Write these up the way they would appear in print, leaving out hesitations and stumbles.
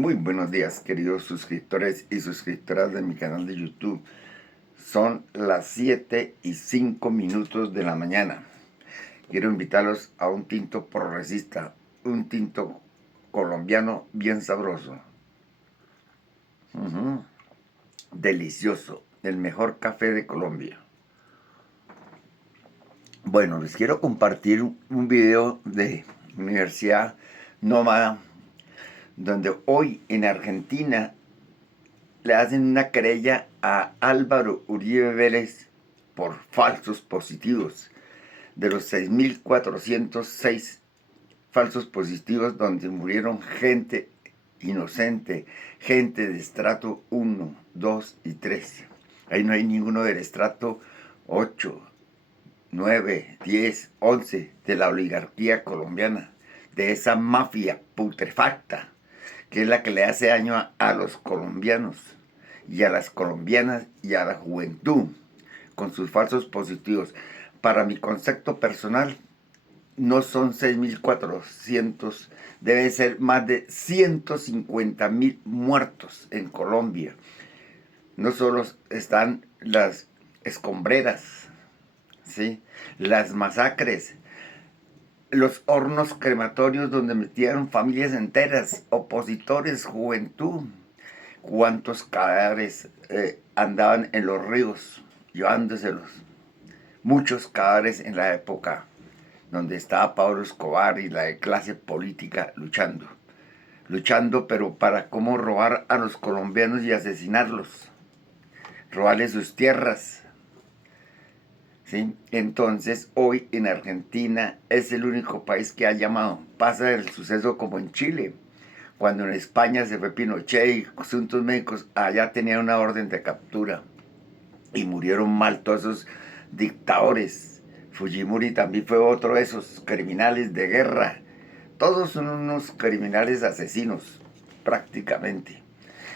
Muy buenos días, queridos suscriptores y suscriptoras de mi canal de YouTube. Son las 7:05 de la mañana. Quiero invitarlos a un tinto progresista, un tinto colombiano bien sabroso. Delicioso, el mejor café de Colombia. Bueno, les quiero compartir un video de Universidad Nómada, donde hoy en Argentina le hacen una querella a Álvaro Uribe Vélez por falsos positivos. De los 6.406 falsos positivos, donde murieron gente inocente, gente de estrato 1, 2 y 3. Ahí no hay ninguno del estrato 8, 9, 10, 11 de la oligarquía colombiana, de esa mafia putrefacta que es la que le hace daño a los colombianos y a las colombianas y a la juventud con sus falsos positivos. Para mi concepto personal, no son 6.400, debe ser más de 150.000 muertos en Colombia. No solo están las escombreras, ¿sí?, las masacres, los hornos crematorios donde metían familias enteras, opositores, juventud. Cuántos cadáveres andaban en los ríos, llevándoselos. Muchos cadáveres en la época donde estaba Pablo Escobar y la clase política luchando, pero para cómo robar a los colombianos y asesinarlos, robarles sus tierras. ¿Sí? Entonces, hoy en Argentina es el único país que ha llamado. Pasa el suceso como en Chile, cuando en España se fue Pinochet y asuntos médicos, allá tenían una orden de captura y murieron mal todos esos dictadores. Fujimori también fue otro de esos criminales de guerra. Todos son unos criminales asesinos, prácticamente.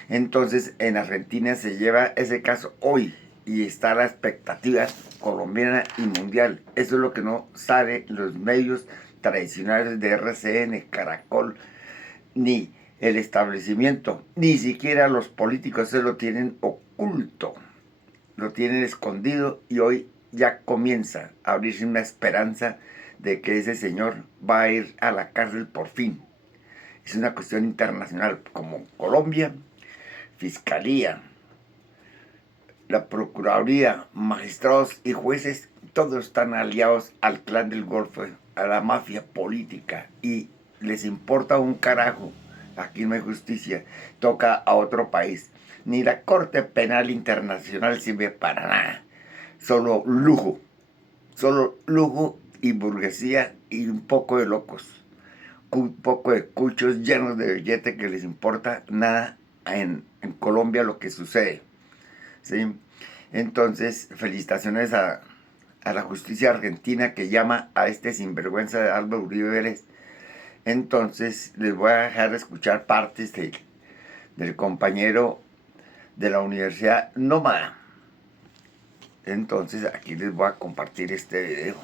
Entonces, en Argentina se lleva ese caso hoy y está la expectativa colombiana y mundial. Eso es lo que no saben los medios tradicionales de RCN, Caracol, ni el establecimiento, ni siquiera los políticos se lo tienen oculto, lo tienen escondido, y hoy ya comienza a abrirse una esperanza de que ese señor va a ir a la cárcel por fin. Es una cuestión internacional, como Colombia, Fiscalía, la Procuraduría, magistrados y jueces, todos están aliados al clan del Golfo, a la mafia política, y les importa un carajo. Aquí no hay justicia, toca a otro país. Ni la Corte Penal Internacional sirve para nada. Solo lujo y burguesía y un poco de locos. Un poco de cuchos llenos de billetes que les importa nada en Colombia lo que sucede. ¿Sí? Entonces, felicitaciones a la justicia argentina que llama a este sinvergüenza de Álvaro Uribe Vélez. Entonces, les voy a dejar escuchar partes del compañero de la Universidad Nómada. Entonces, aquí les voy a compartir este video.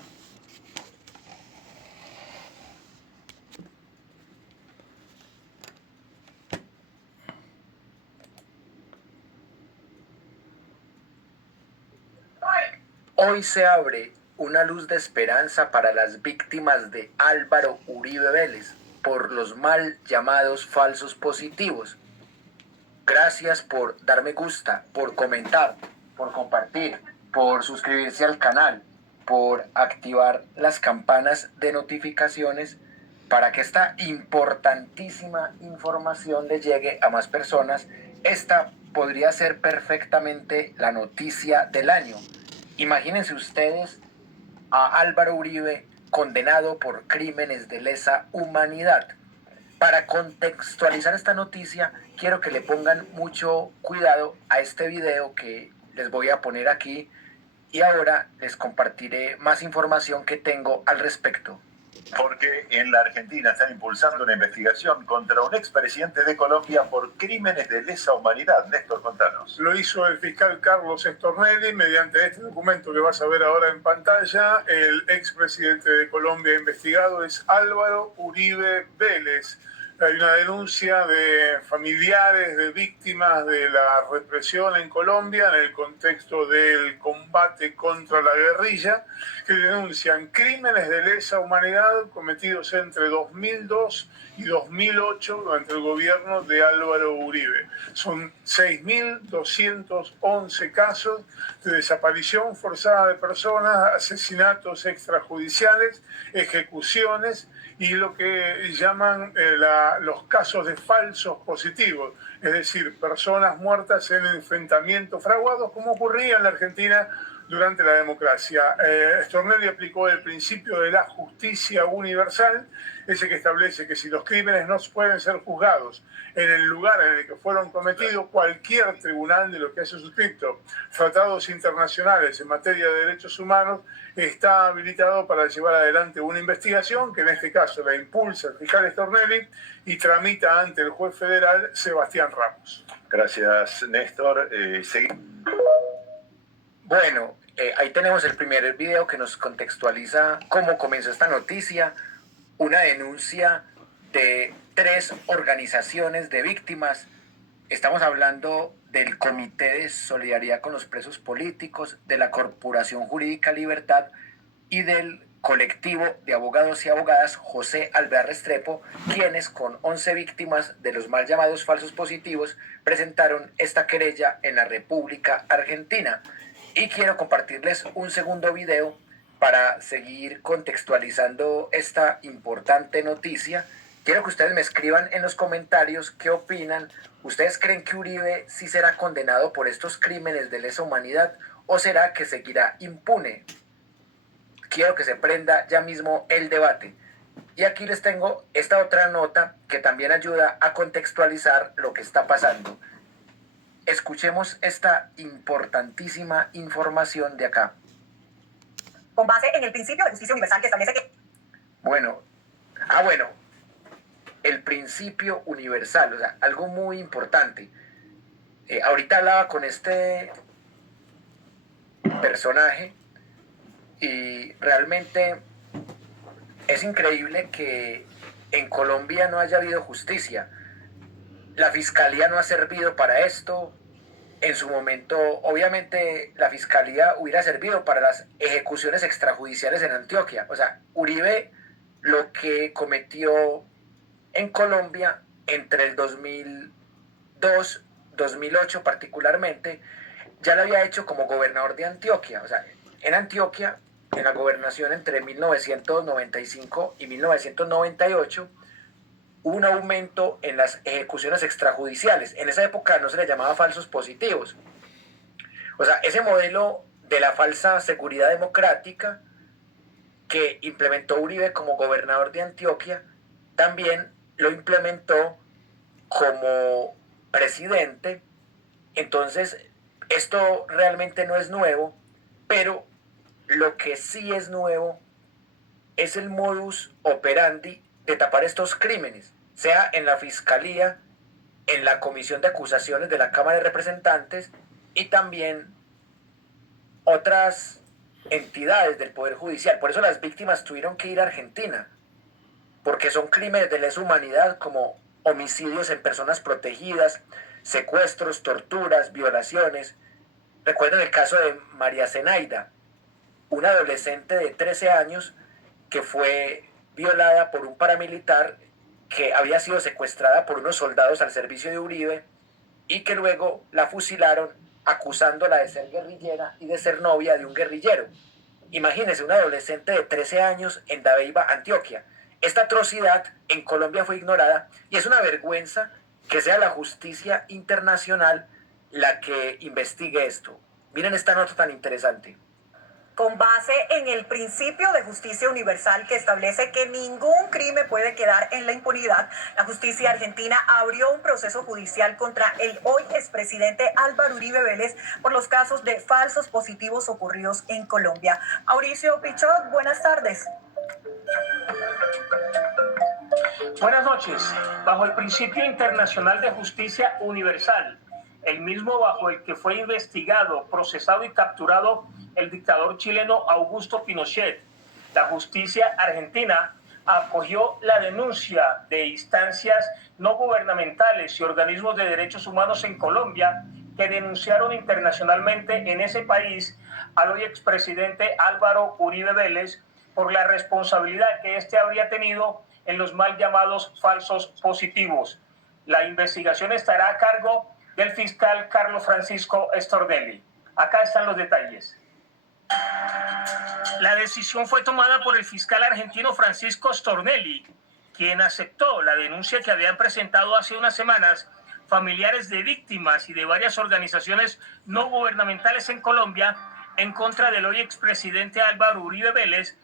Hoy se abre una luz de esperanza para las víctimas de Álvaro Uribe Vélez por los mal llamados falsos positivos. Gracias por dar me gusta, por comentar, por compartir, por suscribirse al canal, por activar las campanas de notificaciones para que esta importantísima información le llegue a más personas. Esta podría ser perfectamente la noticia del año. Imagínense ustedes a Álvaro Uribe condenado por crímenes de lesa humanidad. Para contextualizar esta noticia, quiero que le pongan mucho cuidado a este video que les voy a poner aquí, y ahora les compartiré más información que tengo al respecto. Porque en la Argentina están impulsando una investigación contra un expresidente de Colombia por crímenes de lesa humanidad. Néstor, contanos. Lo hizo el fiscal Carlos Stornelli mediante este documento que vas a ver ahora en pantalla. El expresidente de Colombia investigado es Álvaro Uribe Vélez. Hay una denuncia de familiares de víctimas de la represión en Colombia en el contexto del combate contra la guerrilla, que denuncian crímenes de lesa humanidad cometidos entre 2002 y 2008 durante el gobierno de Álvaro Uribe. Son 6.211 casos de desaparición forzada de personas, asesinatos extrajudiciales, ejecuciones y lo que llaman los casos de falsos positivos, es decir, personas muertas en enfrentamientos fraguados, como ocurría en la Argentina durante la democracia. Stornelli aplicó el principio de la justicia universal, ese que establece que si los crímenes no pueden ser juzgados en el lugar en el que fueron cometidos, cualquier tribunal de lo que haya suscrito tratados internacionales en materia de derechos humanos está habilitado para llevar adelante una investigación que en este caso la impulsa el fiscal Stornelli y tramita ante el juez federal Sebastián Ramos. Gracias, Néstor. Bueno, ahí tenemos el primer video que nos contextualiza cómo comenzó esta noticia, una denuncia de 3 organizaciones de víctimas. Estamos hablando del Comité de Solidaridad con los Presos Políticos, de la Corporación Jurídica Libertad y del colectivo de abogados y abogadas José Alvear Restrepo, quienes con 11 víctimas de los mal llamados falsos positivos presentaron esta querella en la República Argentina. Y quiero compartirles un segundo video para seguir contextualizando esta importante noticia. Quiero que ustedes me escriban en los comentarios qué opinan. ¿Ustedes creen que Uribe sí será condenado por estos crímenes de lesa humanidad o será que seguirá impune? Quiero que se prenda ya mismo el debate. Y aquí les tengo esta otra nota que también ayuda a contextualizar lo que está pasando. Escuchemos esta importantísima información de acá. Con base en el principio de justicia universal que establece que... Bueno, el principio universal, o sea, algo muy importante. Ahorita hablaba con este personaje y realmente es increíble que en Colombia no haya habido justicia. La fiscalía no ha servido para esto. En su momento, obviamente, la fiscalía hubiera servido para las ejecuciones extrajudiciales en Antioquia. O sea, Uribe lo que cometió en Colombia entre el 2002, 2008 particularmente, ya lo había hecho como gobernador de Antioquia. O sea, en Antioquia, en la gobernación entre 1995 y 1998, hubo un aumento en las ejecuciones extrajudiciales. En esa época no se le llamaba falsos positivos. O sea, ese modelo de la falsa seguridad democrática que implementó Uribe como gobernador de Antioquia, también lo implementó como presidente. Entonces, esto realmente no es nuevo, pero lo que sí es nuevo es el modus operandi de tapar estos crímenes, sea en la Fiscalía, en la Comisión de Acusaciones de la Cámara de Representantes y también otras entidades del Poder Judicial. Por eso las víctimas tuvieron que ir a Argentina, porque son crímenes de lesa humanidad como homicidios en personas protegidas, secuestros, torturas, violaciones. Recuerden el caso de María Zenaida, una adolescente de 13 años que fue violada por un paramilitar que había sido secuestrada por unos soldados al servicio de Uribe y que luego la fusilaron acusándola de ser guerrillera y de ser novia de un guerrillero. Imagínense, una adolescente de 13 años en Dabeiba, Antioquia. Esta atrocidad en Colombia fue ignorada y es una vergüenza que sea la justicia internacional la que investigue esto. Miren esta nota tan interesante. Con base en el principio de justicia universal que establece que ningún crimen puede quedar en la impunidad, la justicia argentina abrió un proceso judicial contra el hoy expresidente Álvaro Uribe Vélez por los casos de falsos positivos ocurridos en Colombia. Mauricio Pichot, buenas tardes. Buenas noches. Bajo el principio internacional de justicia universal, el mismo bajo el que fue investigado, procesado y capturado el dictador chileno Augusto Pinochet, la justicia argentina acogió la denuncia de instancias no gubernamentales y organismos de derechos humanos en Colombia que denunciaron internacionalmente en ese país al hoy expresidente Álvaro Uribe Vélez por la responsabilidad que éste habría tenido en los mal llamados falsos positivos. La investigación estará a cargo del fiscal Carlos Francisco Stornelli. Acá están los detalles. La decisión fue tomada por el fiscal argentino Francisco Stornelli, quien aceptó la denuncia que habían presentado hace unas semanas familiares de víctimas y de varias organizaciones no gubernamentales en Colombia en contra del hoy expresidente Álvaro Uribe Vélez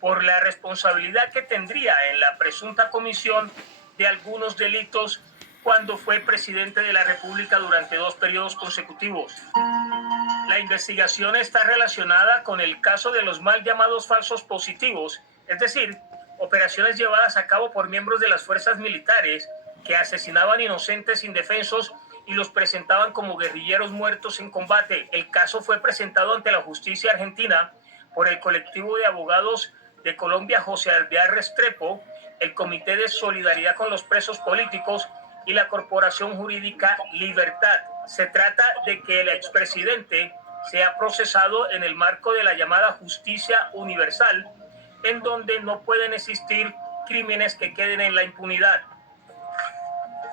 por la responsabilidad que tendría en la presunta comisión de algunos delitos cuando fue presidente de la República durante 2 periodos consecutivos. La investigación está relacionada con el caso de los mal llamados falsos positivos, es decir, operaciones llevadas a cabo por miembros de las fuerzas militares que asesinaban inocentes indefensos y los presentaban como guerrilleros muertos en combate. El caso fue presentado ante la justicia argentina por el colectivo de abogados de Colombia José Alvear Restrepo, el Comité de Solidaridad con los Presos Políticos y la Corporación Jurídica Libertad. Se trata de que el expresidente sea procesado en el marco de la llamada justicia universal, en donde no pueden existir crímenes que queden en la impunidad.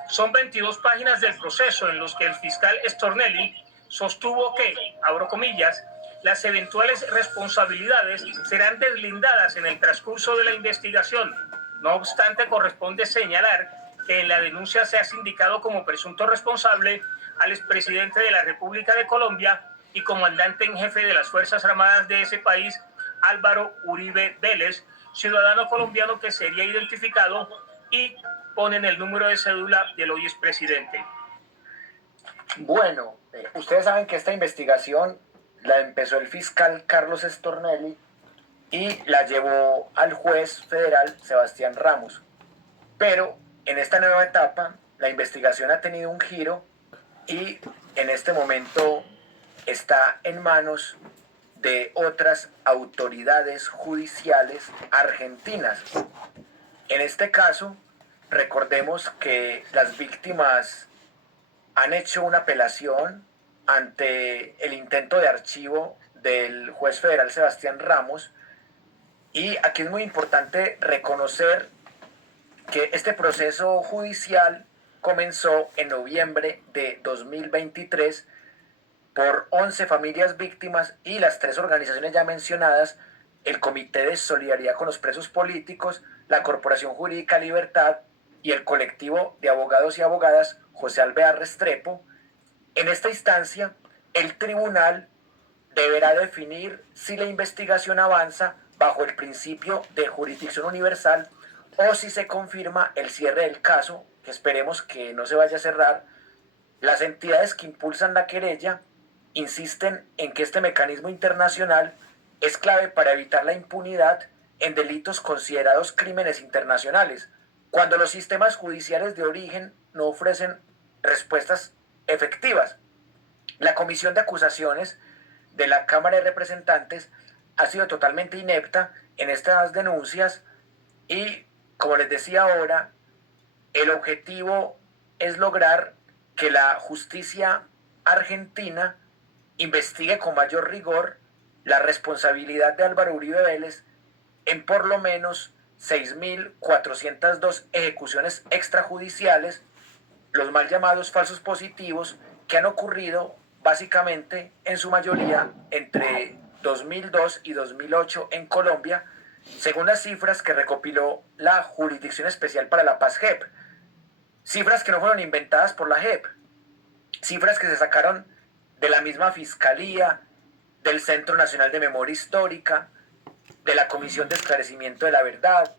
Son 22 páginas del proceso en los que el fiscal Stornelli sostuvo que, abro comillas, las eventuales responsabilidades serán deslindadas en el transcurso de la investigación. No obstante, corresponde señalar que en la denuncia se ha sindicado como presunto responsable al expresidente de la República de Colombia y comandante en jefe de las Fuerzas Armadas de ese país, Álvaro Uribe Vélez, ciudadano colombiano que sería identificado, y ponen el número de cédula del hoy expresidente. Bueno, ustedes saben que esta investigación la empezó el fiscal Carlos Stornelli y la llevó al juez federal Sebastián Ramos. Pero en esta nueva etapa la investigación ha tenido un giro y en este momento está en manos de otras autoridades judiciales argentinas. En este caso, recordemos que las víctimas han hecho una apelación ante el intento de archivo del juez federal Sebastián Ramos, y aquí es muy importante reconocer que este proceso judicial comenzó en noviembre de 2023 por 11 familias víctimas y las 3 organizaciones ya mencionadas, el Comité de Solidaridad con los Presos Políticos, la Corporación Jurídica Libertad y el colectivo de abogados y abogadas José Alvear Restrepo. En esta instancia, el tribunal deberá definir si la investigación avanza bajo el principio de jurisdicción universal o si se confirma el cierre del caso, que esperemos que no se vaya a cerrar. Las entidades que impulsan la querella insisten en que este mecanismo internacional es clave para evitar la impunidad en delitos considerados crímenes internacionales, cuando los sistemas judiciales de origen no ofrecen respuestas efectivas. La Comisión de Acusaciones de la Cámara de Representantes ha sido totalmente inepta en estas denuncias y, como les decía ahora, el objetivo es lograr que la justicia argentina investigue con mayor rigor la responsabilidad de Álvaro Uribe Vélez en por lo menos 6.402 ejecuciones extrajudiciales, los mal llamados falsos positivos, que han ocurrido básicamente en su mayoría entre 2002 y 2008 en Colombia, según las cifras que recopiló la Jurisdicción Especial para la Paz, JEP. Cifras que no fueron inventadas por la JEP, cifras que se sacaron de la misma Fiscalía, del Centro Nacional de Memoria Histórica, de la Comisión de Esclarecimiento de la Verdad,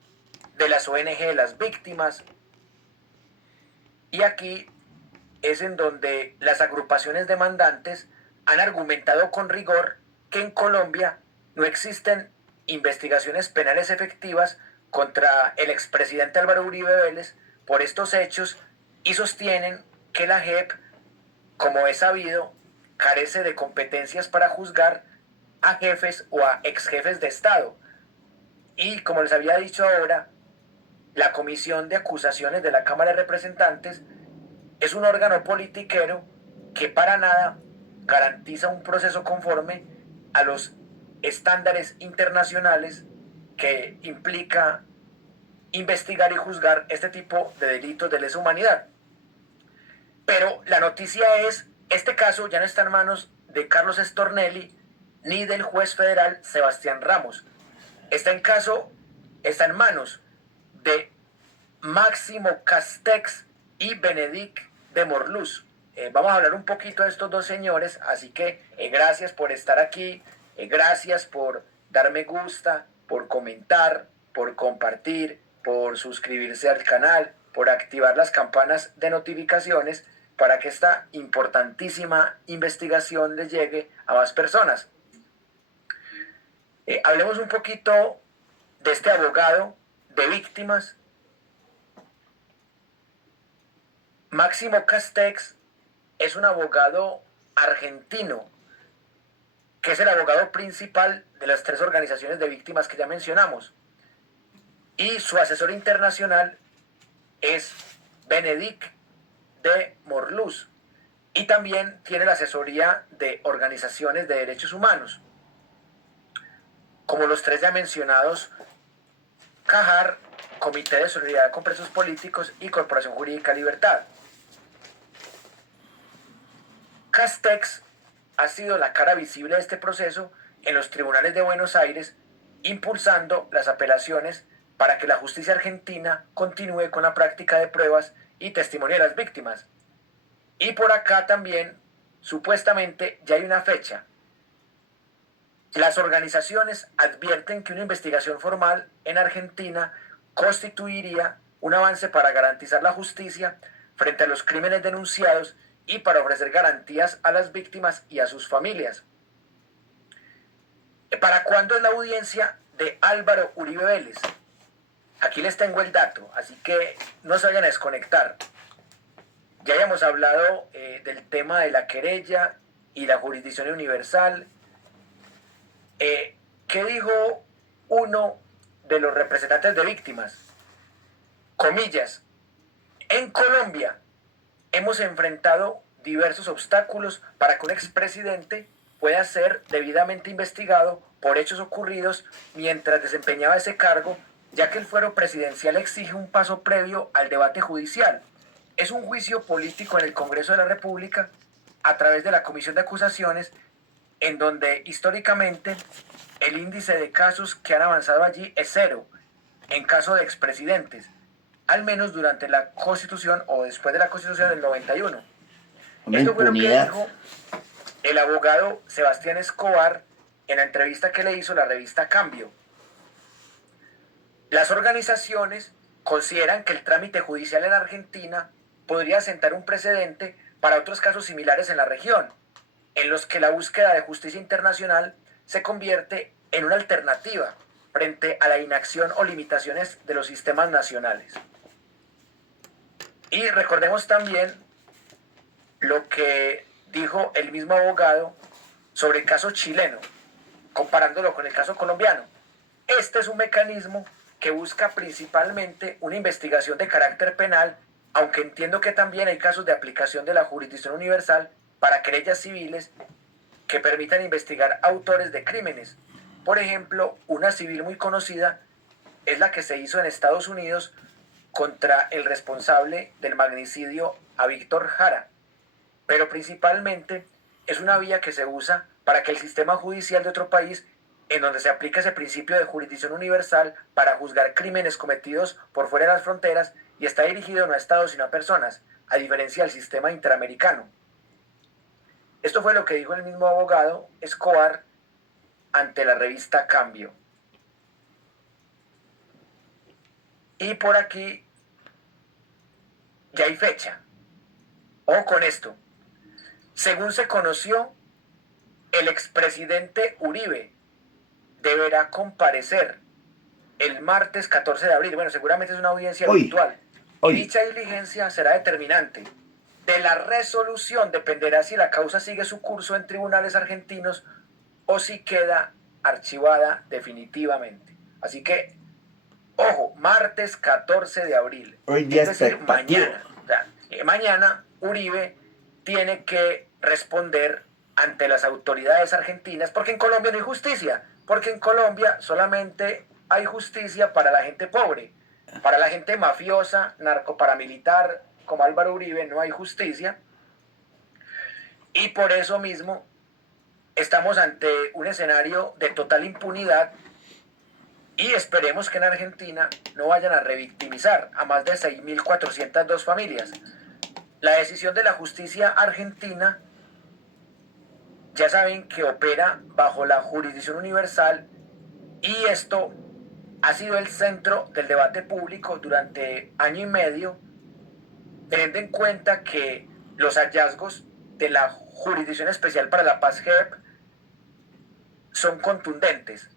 de las ONG de las víctimas. Y aquí es en donde las agrupaciones demandantes han argumentado con rigor que en Colombia no existen investigaciones penales efectivas contra el expresidente Álvaro Uribe Vélez por estos hechos, y sostienen que la JEP, como es sabido, carece de competencias para juzgar a jefes o a exjefes de Estado. Y como les había dicho ahora, la Comisión de Acusaciones de la Cámara de Representantes es un órgano politiquero que para nada garantiza un proceso conforme a los estándares internacionales que implica investigar y juzgar este tipo de delitos de lesa humanidad. Pero la noticia es, este caso ya no está en manos de Carlos Stornelli ni del juez federal Sebastián Ramos. Está en manos de Máximo Castex y Benedict de Morlús. Vamos a hablar un poquito de estos dos señores, así que gracias por estar aquí, gracias por dar me gusta, por comentar, por compartir, por suscribirse al canal, por activar las campanas de notificaciones para que esta importantísima investigación les llegue a más personas. Hablemos un poquito de este abogado de víctimas. Máximo Castex es un abogado argentino, que es el abogado principal de las 3 organizaciones de víctimas que ya mencionamos. Y su asesor internacional es Benedict de Morlús. Y también tiene la asesoría de organizaciones de derechos humanos, como los 3 ya mencionados, CAJAR, Comité de Solidaridad con Presos Políticos y Corporación Jurídica Libertad. Castex ha sido la cara visible de este proceso en los tribunales de Buenos Aires, impulsando las apelaciones para que la justicia argentina continúe con la práctica de pruebas y testimonio de las víctimas. Y por acá también, supuestamente, ya hay una fecha. Las organizaciones advierten que una investigación formal en Argentina constituiría un avance para garantizar la justicia frente a los crímenes denunciados y para ofrecer garantías a las víctimas y a sus familias. ¿Para cuándo es la audiencia de Álvaro Uribe Vélez? Aquí les tengo el dato, así que no se vayan a desconectar. Ya habíamos hablado del tema de la querella y la jurisdicción universal. ¿Qué dijo uno de los representantes de víctimas? Comillas, en Colombia hemos enfrentado diversos obstáculos para que un expresidente pueda ser debidamente investigado por hechos ocurridos mientras desempeñaba ese cargo, ya que el fuero presidencial exige un paso previo al debate judicial. Es un juicio político en el Congreso de la República a través de la Comisión de Acusaciones, en donde históricamente el índice de casos que han avanzado allí es 0 en caso de expresidentes, al menos durante la Constitución o después de la Constitución del 91. Esto fue lo que dijo el abogado Sebastián Escobar en la entrevista que le hizo la revista Cambio. Las organizaciones consideran que el trámite judicial en Argentina podría sentar un precedente para otros casos similares en la región, en los que la búsqueda de justicia internacional se convierte en una alternativa frente a la inacción o limitaciones de los sistemas nacionales. Y recordemos también lo que dijo el mismo abogado sobre el caso chileno, comparándolo con el caso colombiano. Este es un mecanismo que busca principalmente una investigación de carácter penal, aunque entiendo que también hay casos de aplicación de la jurisdicción universal para querellas civiles que permitan investigar autores de crímenes. Por ejemplo, una civil muy conocida es la que se hizo en Estados Unidos contra el responsable del magnicidio a Víctor Jara, pero principalmente es una vía que se usa para que el sistema judicial de otro país, en donde se aplica ese principio de jurisdicción universal para juzgar crímenes cometidos por fuera de las fronteras, y está dirigido no a estados sino a personas, a diferencia del sistema interamericano. Esto fue lo que dijo el mismo abogado Escobar ante la revista Cambio. Y por aquí ya hay fecha. Ojo con esto. Según se conoció, el expresidente Uribe deberá comparecer el martes 14 de abril. Bueno, seguramente es una audiencia virtual. Y dicha diligencia será determinante. De la resolución dependerá si la causa sigue su curso en tribunales argentinos o si queda archivada definitivamente. Así que Ojo, martes 14 de abril. Hoy día es decir, expectativa. mañana. O sea, mañana Uribe tiene que responder ante las autoridades argentinas, porque en Colombia no hay justicia, porque en Colombia solamente hay justicia para la gente pobre, para la gente mafiosa, narcoparamilitar, como Álvaro Uribe, no hay justicia, y por eso mismo estamos ante un escenario de total impunidad y esperemos que en Argentina no vayan a revictimizar a más de 6.402 familias. La decisión de la justicia argentina, ya saben que opera bajo la jurisdicción universal y esto ha sido el centro del debate público durante año y medio, teniendo en cuenta que los hallazgos de la Jurisdicción Especial para la Paz JEP son contundentes.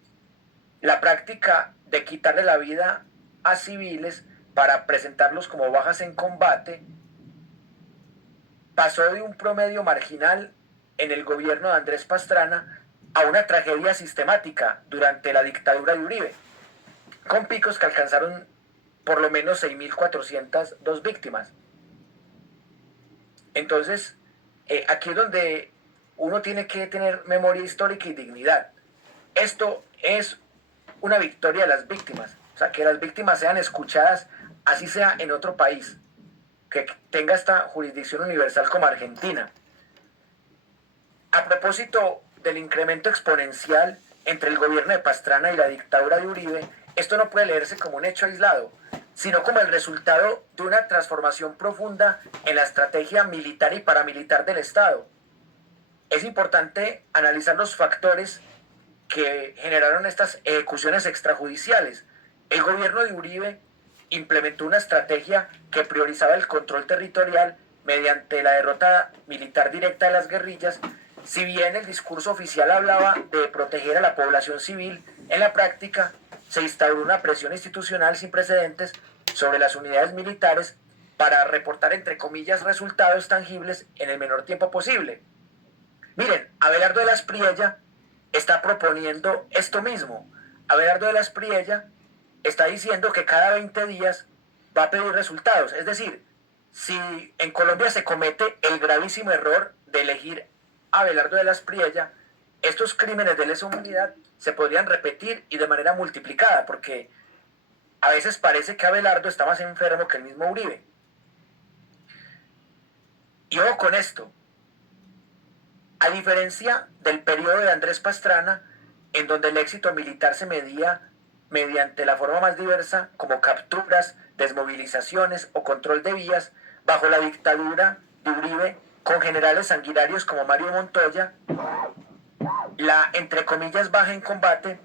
La práctica de quitarle la vida a civiles para presentarlos como bajas en combate pasó de un promedio marginal en el gobierno de Andrés Pastrana a una tragedia sistemática durante la dictadura de Uribe, con picos que alcanzaron por lo menos 6.402 víctimas. Entonces, aquí es donde uno tiene que tener memoria histórica y dignidad. Esto es una victoria de las víctimas, o sea, que las víctimas sean escuchadas, así sea en otro país, que tenga esta jurisdicción universal como Argentina. A propósito del incremento exponencial entre el gobierno de Pastrana y la dictadura de Uribe, esto no puede leerse como un hecho aislado, sino como el resultado de una transformación profunda en la estrategia militar y paramilitar del Estado. Es importante analizar los factores que generaron estas ejecuciones extrajudiciales. El gobierno de Uribe implementó una estrategia que priorizaba el control territorial mediante la derrota militar directa de las guerrillas. Si bien el discurso oficial hablaba de proteger a la población civil, en la práctica se instauró una presión institucional sin precedentes sobre las unidades militares para reportar, entre comillas, resultados tangibles en el menor tiempo posible. Miren, Abelardo de las Priella está proponiendo esto mismo. Abelardo de las Priella está diciendo que cada 20 días va a pedir resultados. Es decir, si en Colombia se comete el gravísimo error de elegir a Abelardo de las Priella, estos crímenes de lesa humanidad se podrían repetir y de manera multiplicada, porque a veces parece que Abelardo está más enfermo que el mismo Uribe. Y ojo con esto. A diferencia del periodo de Andrés Pastrana, en donde el éxito militar se medía mediante la forma más diversa, como capturas, desmovilizaciones o control de vías, bajo la dictadura de Uribe, con generales sanguinarios como Mario Montoya, la, entre comillas, baja en combate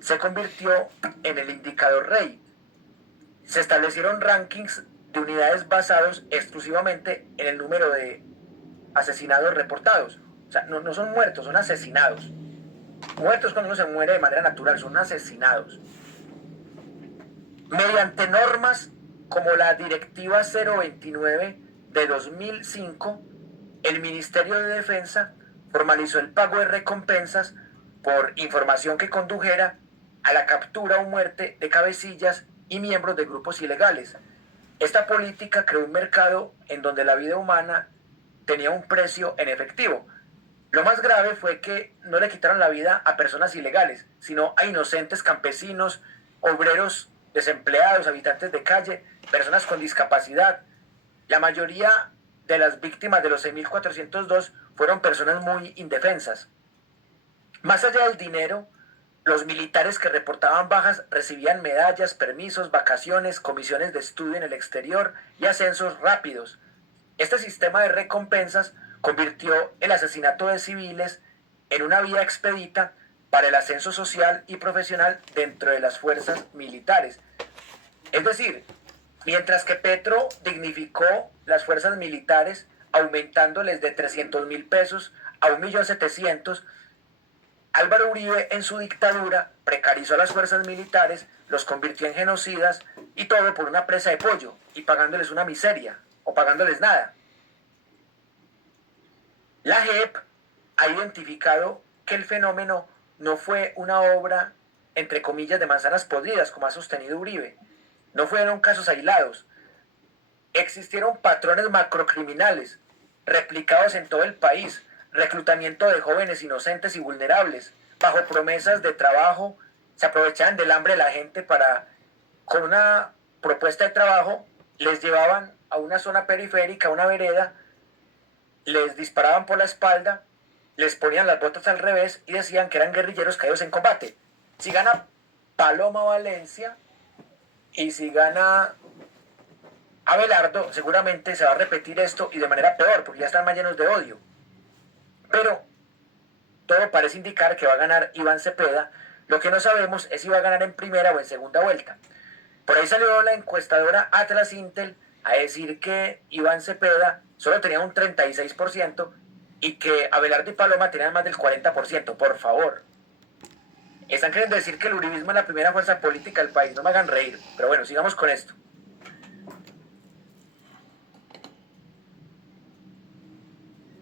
se convirtió en el indicador rey. Se establecieron rankings de unidades basados exclusivamente en el número de asesinados reportados. O sea, no son muertos, son asesinados. Muertos cuando uno se muere de manera natural, son asesinados. Mediante normas como la Directiva 029 de 2005, el Ministerio de Defensa formalizó el pago de recompensas por información que condujera a la captura o muerte de cabecillas y miembros de grupos ilegales. Esta política creó un mercado en donde la vida humana tenía un precio en efectivo. Lo más grave fue que no le quitaron la vida a personas ilegales, sino a inocentes campesinos, obreros desempleados, habitantes de calle, personas con discapacidad. La mayoría de las víctimas de los 6.402 fueron personas muy indefensas. Más allá del dinero, los militares que reportaban bajas recibían medallas, permisos, vacaciones, comisiones de estudio en el exterior y ascensos rápidos. Este sistema de recompensas convirtió el asesinato de civiles en una vía expedita para el ascenso social y profesional dentro de las fuerzas militares. Es decir, mientras que Petro dignificó las fuerzas militares aumentándoles de 300.000 pesos a 1.700.000, Álvaro Uribe en su dictadura precarizó a las fuerzas militares, los convirtió en genocidas y todo por una presa de pollo y pagándoles una miseria o pagándoles nada. La JEP ha identificado que el fenómeno no fue una obra entre comillas, de manzanas podridas, como ha sostenido Uribe. No fueron casos aislados. Existieron patrones macrocriminales replicados en todo el país, reclutamiento de jóvenes inocentes y vulnerables, bajo promesas de trabajo, se aprovechaban del hambre de la gente para, con una propuesta de trabajo, les llevaban a una zona periférica, a una vereda, les disparaban por la espalda, les ponían las botas al revés y decían que eran guerrilleros caídos en combate. Si gana Paloma Valencia y si gana Abelardo, seguramente se va a repetir esto y de manera peor, porque ya están más llenos de odio. Pero todo parece indicar que va a ganar Iván Cepeda. Lo que no sabemos es si va a ganar en primera o en segunda vuelta. Por ahí salió la encuestadora Atlas Intel a decir que Iván Cepeda solo tenía un 36% y que Abelardo y Paloma tenían más del 40%. Por favor. Están queriendo decir que el uribismo es la primera fuerza política del país. No me hagan reír. Pero bueno, sigamos con esto.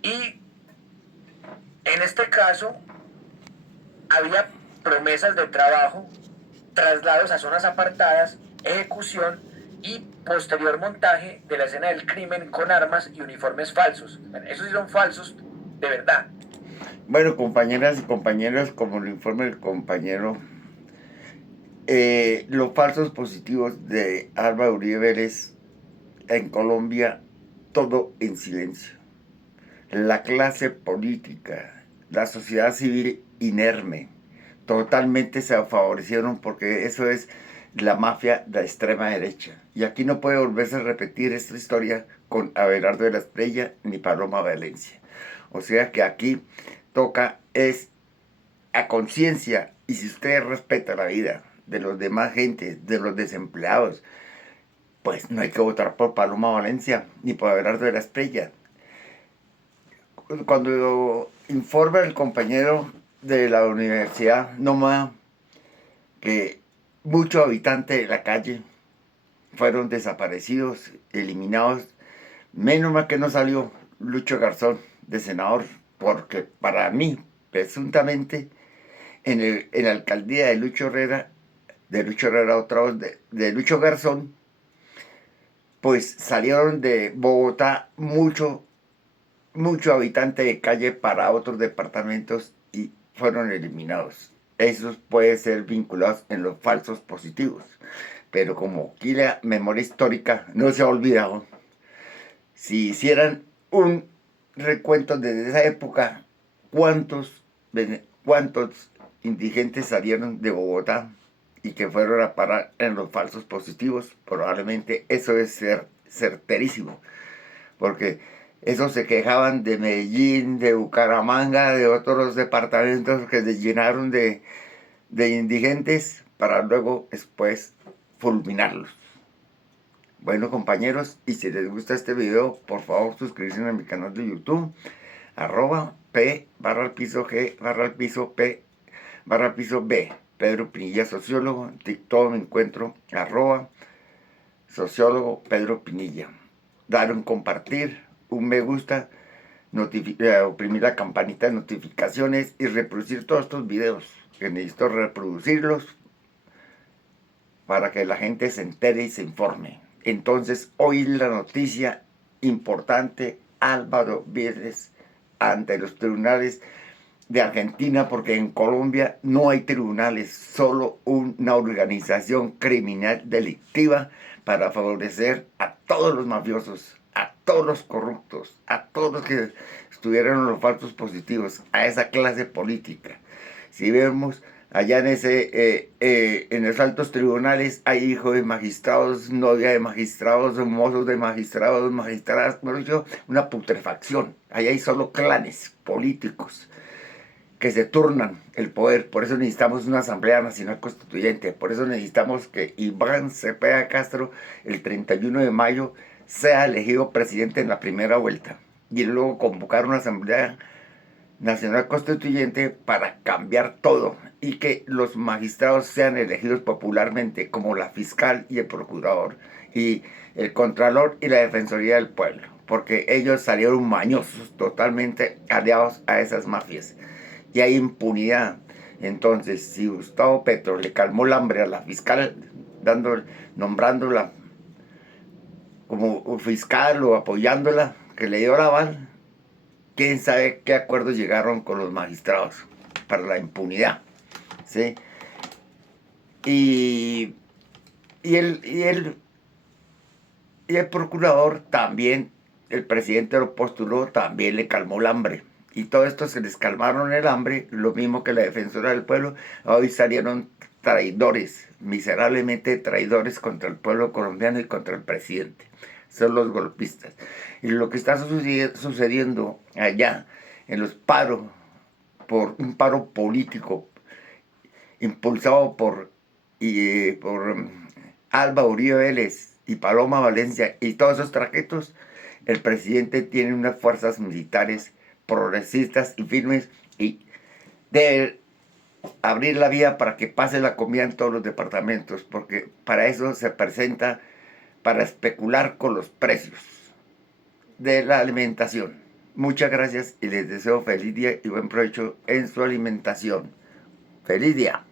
Y en este caso había promesas de trabajo, traslados a zonas apartadas, ejecución y posterior montaje de la escena del crimen con armas y uniformes falsos. Bueno, esos sí son falsos de verdad. Bueno, compañeras y compañeros, como lo informa el compañero, los falsos positivos de Álvaro Uribe Vélez en Colombia, todo en silencio. La clase política, la sociedad civil inerme, totalmente se favorecieron porque eso es la mafia de la extrema derecha. Y aquí no puede volverse a repetir esta historia con Abelardo de la Espriella ni Paloma Valencia. O sea que aquí toca es a conciencia, y si usted respeta la vida de los demás gentes, de los desempleados, pues no hay que votar por Paloma Valencia ni por Abelardo de la Espriella. Cuando informa el compañero de la Universidad Nómada que muchos habitantes de la calle fueron desaparecidos, eliminados, menos mal que no salió Lucho Garzón de senador, porque para mí, presuntamente, en la alcaldía de Lucho Garzón, pues salieron de Bogotá muchos habitantes de calle para otros departamentos y fueron eliminados. Esos pueden ser vinculados en los falsos positivos. Pero como aquí la memoria histórica no se ha olvidado, si hicieran un recuento desde esa época, ¿cuántos indigentes salieron de Bogotá y que fueron a parar en los falsos positivos? Probablemente eso es certerísimo, porque esos se quejaban de Medellín, de Bucaramanga, de otros departamentos que se llenaron de indigentes para luego después fulminarlos. Bueno, compañeros, y si les gusta este video, por favor suscribirse a mi canal de YouTube, @P_P_P_B, Pedro Pinilla Sociólogo. En TikTok me encuentro @sociólogo Pedro Pinilla. Dar un compartir, un me gusta, oprimir la campanita de notificaciones y reproducir todos estos videos, que necesito reproducirlos para que la gente se entere y se informe. Entonces, hoy la noticia importante: Álvaro Vélez ante los tribunales de Argentina, porque en Colombia no hay tribunales, solo una organización criminal delictiva para favorecer a todos los mafiosos, a todos los corruptos, a todos los que estuvieron en los falsos positivos, a esa clase política. Si vemos allá en los altos tribunales, hay hijos de magistrados, novia de magistrados, mozos de magistrados, magistradas, una putrefacción. Allá hay solo clanes políticos que se turnan el poder. Por eso necesitamos una Asamblea Nacional Constituyente. Por eso necesitamos que Iván Cepeda Castro el 31 de mayo sea elegido presidente en la primera vuelta. Y luego convocar una Asamblea Nacional Constituyente para cambiar todo y que los magistrados sean elegidos popularmente, como la fiscal y el procurador y el contralor y la defensoría del pueblo, porque ellos salieron mañosos, totalmente aliados a esas mafias, y hay impunidad. Entonces, si Gustavo Petro le calmó el hambre a la fiscal, nombrándola como fiscal o apoyándola, que le dio la aval, quién sabe qué acuerdos llegaron con los magistrados para la impunidad, ¿sí? Y el procurador también, el presidente lo postuló, también le calmó el hambre. Y todo esto se les calmaron el hambre, lo mismo que la defensora del pueblo. Hoy salieron traidores, miserablemente traidores contra el pueblo colombiano y contra el presidente. Son los golpistas. Y lo que está sucediendo allá, en los paros, por un paro político impulsado por Alba Uribe Vélez y Paloma Valencia y todos esos traquetos, el presidente tiene unas fuerzas militares progresistas y firmes y debe abrir la vía para que pase la comida en todos los departamentos, porque para eso se presenta, para especular con los precios de la alimentación. Muchas gracias y les deseo feliz día y buen provecho en su alimentación. ¡Feliz día!